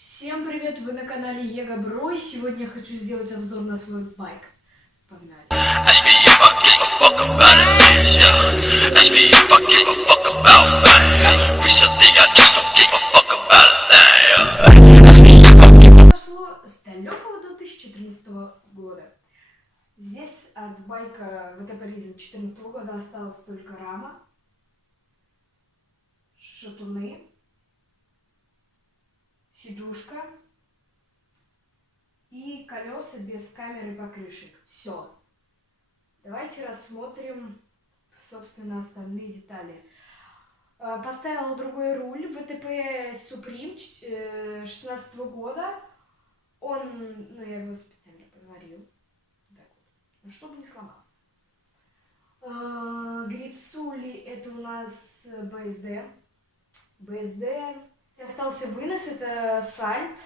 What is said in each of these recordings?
Всем привет, вы на канале Егобро, и сегодня я хочу сделать обзор на свой байк. Погнали. Прошло с далекого 2014 года. Здесь от байка ВТП Ризен 2014 года осталась только рама, шатуны, сидушка и колеса без камеры покрышек. Все. Давайте рассмотрим, собственно, остальные детали. Поставила другой руль ВТП Supreme 2016 года. Он, я его специально подварил. Так вот. Чтобы не сломался. Грипсули это у нас БСД. Остался вынос, это Сальт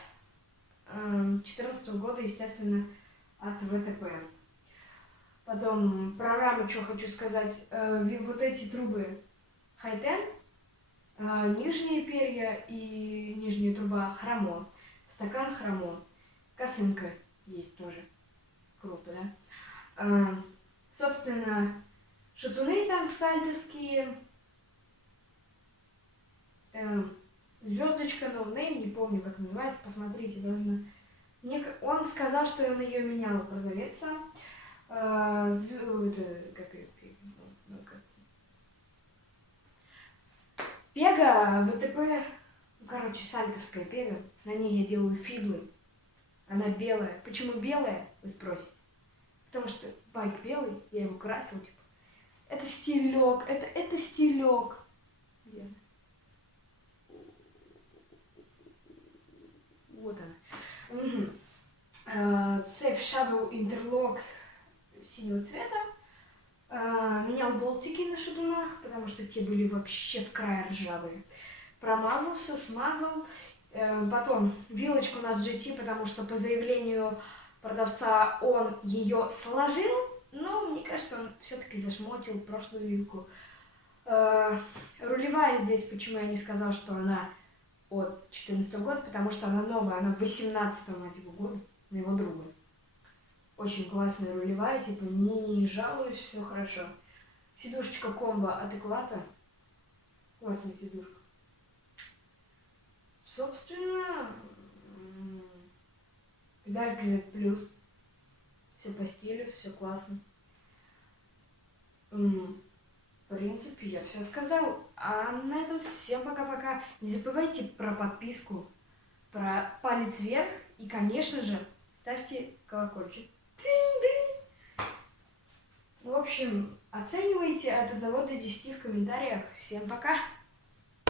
2014 года, естественно, от ВТП. Потом про раму, что хочу сказать. Вот эти трубы Хайтен, нижние перья и нижняя труба хромо. Стакан хромо. Косынка есть тоже. Круто, да? Собственно, шатуны там сальтовские. Звездочка No Name, не помню, как называется, посмотрите. Он сказал, что он ее менял, продавец сам. Пега ВТП, сальтовская пега, на ней я делаю фиблы. Она белая. Почему белая, вы спросите? Потому что байк белый, я его красил, типа. Это стилек, это стилек. Вот она. Цепь Shadow Interlock синего цвета. Менял болтики на шатунах, потому что те были вообще в край ржавые. Промазал все, смазал. Потом вилочку на GT, потому что по заявлению продавца он ее сложил, но мне кажется, он все-таки зашмотил прошлую вилку. Рулевая здесь, почему я не сказал, что она от 2014 года, потому что она новая, она 18-го года, моего друга. Очень классная рулевая, типа не жалуюсь, все хорошо. Сидушечка комбо от Эклата. Классная сидушка. Собственно, педалька Z+. Все по стилю, все классно. В принципе, я все сказал. А на этом всем пока-пока. Не забывайте про подписку, про палец вверх и, конечно же, ставьте колокольчик. В общем, оценивайте от 1 до 10 в комментариях. Всем пока!